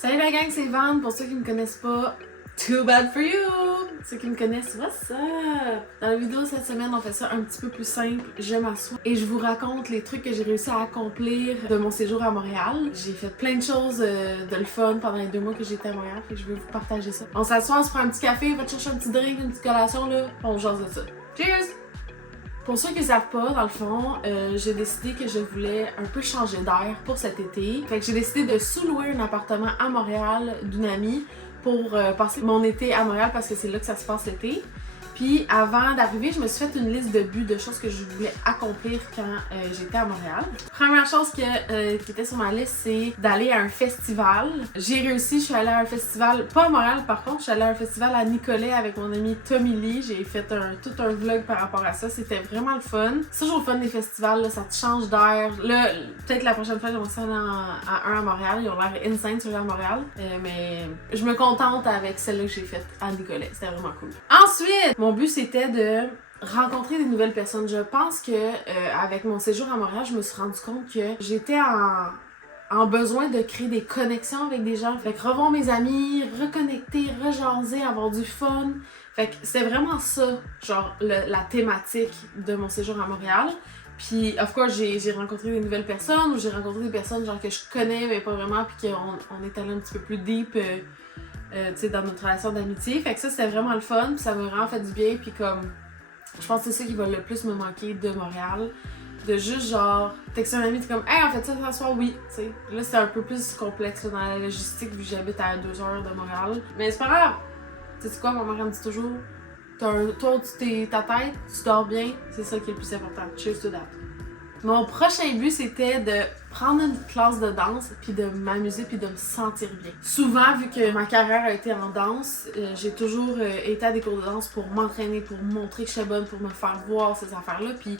Salut la gang, c'est Van. Pour ceux qui me connaissent pas, too bad for you! Ceux qui me connaissent, what's up? Dans la vidéo cette semaine, on fait ça un petit peu plus simple. Je m'assois et je vous raconte les trucs que j'ai réussi à accomplir de mon séjour à Montréal. J'ai fait plein de choses de le fun pendant les 2 mois que j'étais à Montréal et je vais vous partager ça. On s'assoit, on se prend un petit café, on va te chercher un petit drink, une petite collation là, on jase de ça. Cheers! Pour ceux qui ne savent pas, dans le fond, j'ai décidé que je voulais un peu changer d'air pour cet été. Fait que j'ai décidé de sous-louer un appartement à Montréal d'une amie pour passer mon été à Montréal parce que c'est là que ça se passe l'été. Puis avant d'arriver, je me suis fait une liste de buts, de choses que je voulais accomplir quand j'étais à Montréal. Première chose qui était sur ma liste, c'est d'aller à un festival. J'ai réussi, je suis allée à un festival, pas à Montréal par contre, je suis allée à un festival à Nicolet avec mon ami Tommy Lee. J'ai fait tout un vlog par rapport à ça, c'était vraiment le fun. C'est toujours le fun des festivals, là, ça te change d'air. Là, peut-être la prochaine fois, j'aimerais ça aller à un à Montréal, ils ont l'air insane celui à Montréal. Mais je me contente avec celle-là que j'ai faite à Nicolet, c'était vraiment cool. Ensuite, mon but c'était de rencontrer des nouvelles personnes. Je pense que avec mon séjour à Montréal, je me suis rendu compte que j'étais en besoin de créer des connexions avec des gens. Fait que revoir mes amis, reconnecter, rejaser, avoir du fun. Fait que c'était vraiment ça, genre la thématique de mon séjour à Montréal. Puis, of course, j'ai rencontré des nouvelles personnes ou j'ai rencontré des personnes genre que je connais mais pas vraiment puis qu'on est allé un petit peu plus deep dans notre relation d'amitié. Fait que ça, c'était vraiment le fun, puis ça m'a vraiment fait du bien, puis comme, je pense que c'est ça qui va le plus me manquer de Montréal. De juste genre, texter un ami, t'es comme, hey, on fait ça ce soir, oui, tu sais. Là, c'est un peu plus complexe là, dans la logistique, vu que j'habite à 2 heures de Montréal. Mais c'est pas grave. Tu sais quoi, ma mère me dit toujours, t'as un tour de ta tête, tu dors bien, c'est ça qui est le plus important. Cheers to that. Mon prochain but, c'était de prendre une classe de danse, puis de m'amuser, puis de me sentir bien. Souvent, vu que ma carrière a été en danse, j'ai toujours été à des cours de danse pour m'entraîner, pour montrer que je suis bonne, pour me faire voir ces affaires-là. Puis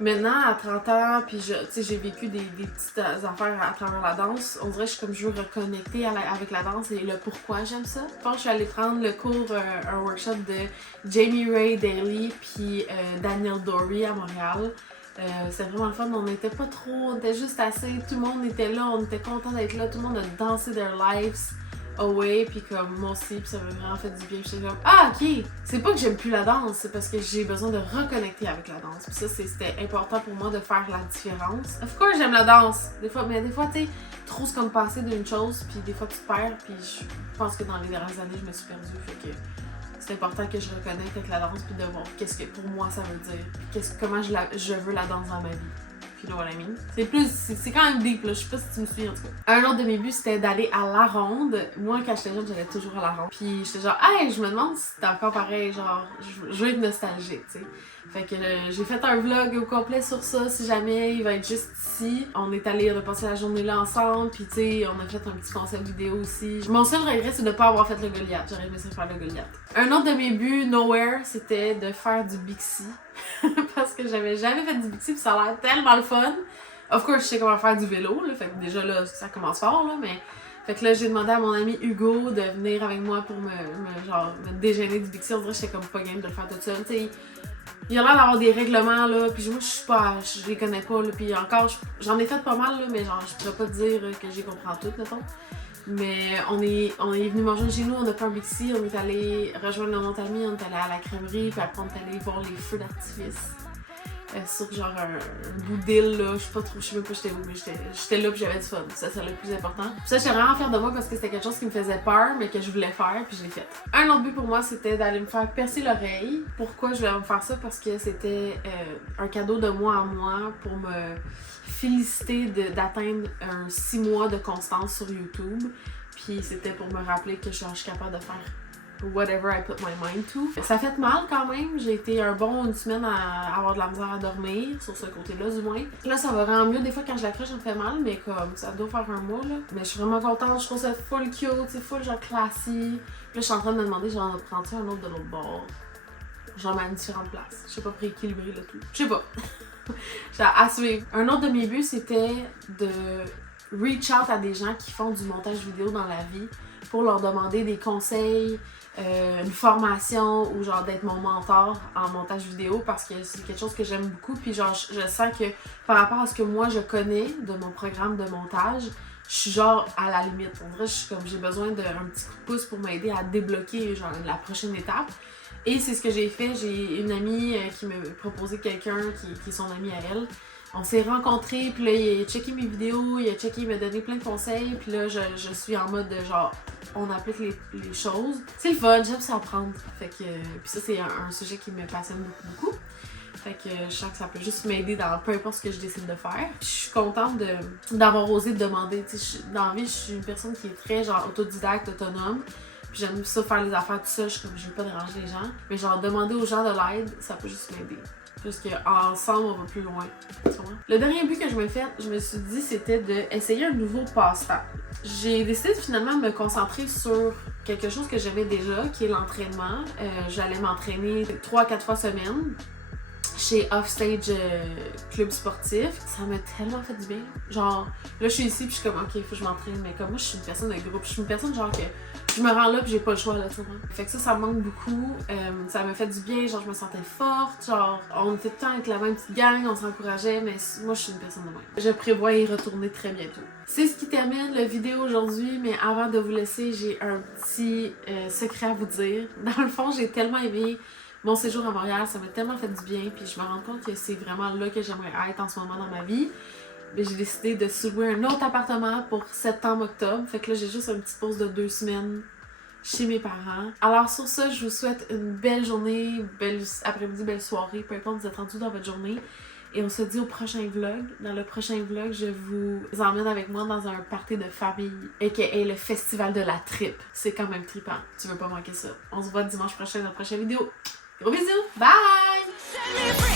maintenant, à 30 ans, puis j'ai vécu des petites affaires à travers la danse. On dirait que je veux reconnecter avec la danse et le pourquoi j'aime ça. Je pense que je suis allée prendre le cours, un workshop de Jamie Ray Daly puis Daniel Dory à Montréal. C'était vraiment le fun, on était pas trop, on était juste assez, tout le monde était là, on était content d'être là, tout le monde a dansé their lives away, puis comme moi aussi, puis ça m'a vraiment fait du bien, puis j'étais comme, ah ok, c'est pas que j'aime plus la danse, c'est parce que j'ai besoin de reconnecter avec la danse, puis ça c'était important pour moi de faire la différence. Of course j'aime la danse, des fois, mais des fois tu sais, trop c'est comme passer d'une chose, puis des fois tu te perds, puis je pense que dans les dernières années je me suis perdue, fait que c'est important que je reconnecte avec la danse puis de voir qu'est-ce que pour moi ça veut dire, comment je veux la danse dans ma vie. Puis là, voilà, c'est quand même deep là, je sais pas si tu me suis en tout cas. Un autre de mes buts c'était d'aller à la ronde. Moi quand j'étais jeune, j'allais toujours à la ronde. Puis j'étais genre, hey, je me demande si c'était encore pareil, genre, je veux être nostalgique, tu sais. Fait que j'ai fait un vlog au complet sur ça, si jamais il va être juste ici. On est allé repasser la journée là ensemble, puis tu sais, on a fait un petit concept vidéo aussi. Mon seul regret, c'est de pas avoir fait le Goliath. J'aurais aimé ça faire le Goliath. Un autre de mes buts, nowhere, c'était de faire du Bixi. Parce que j'avais jamais fait du Bixi, puis ça a l'air tellement le fun. Of course, je sais comment faire du vélo, là, fait que déjà là, ça commence fort, là, mais... Fait que là, j'ai demandé à mon ami Hugo de venir avec moi pour me déjeuner du Bixi. On dirait que j'étais comme pas game de le faire toute seule, tu sais. Il y a l'air d'avoir des règlements, là, puis moi, je les connais pas, là, puis encore, j'en ai fait pas mal, là, mais genre, je pourrais pas dire que j'y comprends tout, mettons. Mais on est venu manger chez nous, on a fait un Bixi, on est allé rejoindre notre ami, on est allé à la crèmerie, puis après on est allé voir les feux d'artifice. Sur genre un bout d'île, là, je sais même pas j'étais où, mais j'étais là puis j'avais du fun, ça c'est le plus important. Puis ça j'étais vraiment fière de moi parce que c'était quelque chose qui me faisait peur mais que je voulais faire puis je l'ai fait. Un autre but pour moi c'était d'aller me faire percer l'oreille. Pourquoi je voulais me faire ça? Parce que c'était un cadeau de moi à moi pour me féliciter d'atteindre un 6 mois de constance sur YouTube. Puis c'était pour me rappeler que je suis capable de faire whatever I put my mind to. Ça fait mal quand même, j'ai été une semaine à avoir de la misère à dormir, sur ce côté-là du moins. Là ça va vraiment mieux, des fois quand je l'accroche ça me fait mal, mais comme ça doit faire un mois là. Mais je suis vraiment contente, je trouve ça full cute, c'est full genre classy. Là je suis en train de me demander genre prends-tu un autre de l'autre bord? Genre à une différente place. Je sais pas pour équilibrer le tout. Je sais pas. J'ai à suivre. Un autre de mes buts c'était de reach out à des gens qui font du montage vidéo dans la vie pour leur demander des conseils, une formation ou genre d'être mon mentor en montage vidéo parce que c'est quelque chose que j'aime beaucoup puis genre je sens que par rapport à ce que moi je connais de mon programme de montage, je suis genre à la limite. On dirait que je suis comme j'ai besoin d'un petit coup de pouce pour m'aider à débloquer genre la prochaine étape. Et c'est ce que j'ai fait. J'ai une amie qui m'a proposé quelqu'un qui est son amie à elle. On s'est rencontrés, puis là, il a checké mes vidéos, il m'a donné plein de conseils, puis là, je suis en mode de genre, on applique les choses. C'est le fun, j'aime ça apprendre. Fait que, puis ça, c'est un sujet qui me passionne beaucoup. Fait que je sens que ça peut juste m'aider dans peu importe ce que je décide de faire. Je suis contente d'avoir osé demander. Dans la vie, je suis une personne qui est très genre autodidacte, autonome. Puis j'aime ça faire les affaires tout seul, je veux pas déranger les gens. Mais genre demander aux gens de l'aide, ça peut juste m'aider. Parce qu'ensemble, on va plus loin. Le dernier but que je me suis dit, c'était d'essayer un nouveau passe-temps. J'ai décidé finalement de me concentrer sur quelque chose que j'aimais déjà, qui est l'entraînement. J'allais m'entraîner 3-4 fois semaine chez Offstage Club Sportif. Ça m'a tellement fait du bien. Genre, là, je suis ici, puis je suis comme, ok, faut que je m'entraîne. Mais comme moi, je suis une personne de groupe. Je suis une personne genre que je me rends là, puis j'ai pas le choix, là, tu vois. Fait que ça me manque beaucoup. Ça m'a fait du bien. Genre, je me sentais forte. Genre, on était tout le temps avec la même petite gang, on s'encourageait. Mais moi, je suis une personne de même. Je prévois y retourner très bientôt. C'est ce qui termine la vidéo aujourd'hui. Mais avant de vous laisser, j'ai un petit secret à vous dire. Dans le fond, j'ai tellement aimé mon séjour à Montréal, ça m'a tellement fait du bien, puis je me rends compte que c'est vraiment là que j'aimerais être en ce moment dans ma vie. Mais j'ai décidé de louer un autre appartement pour septembre-octobre. Fait que là, j'ai juste une petite pause de 2 semaines chez mes parents. Alors sur ça, je vous souhaite une belle journée, belle après-midi, belle soirée, peu importe vous êtes rendu dans votre journée. Et on se dit au prochain vlog. Dans le prochain vlog, je vous emmène avec moi dans un party de famille, a.k.a. le festival de la tripe. C'est quand même trippant. Tu veux pas manquer ça. On se voit dimanche prochain dans la prochaine vidéo. Gros bisous! Bye!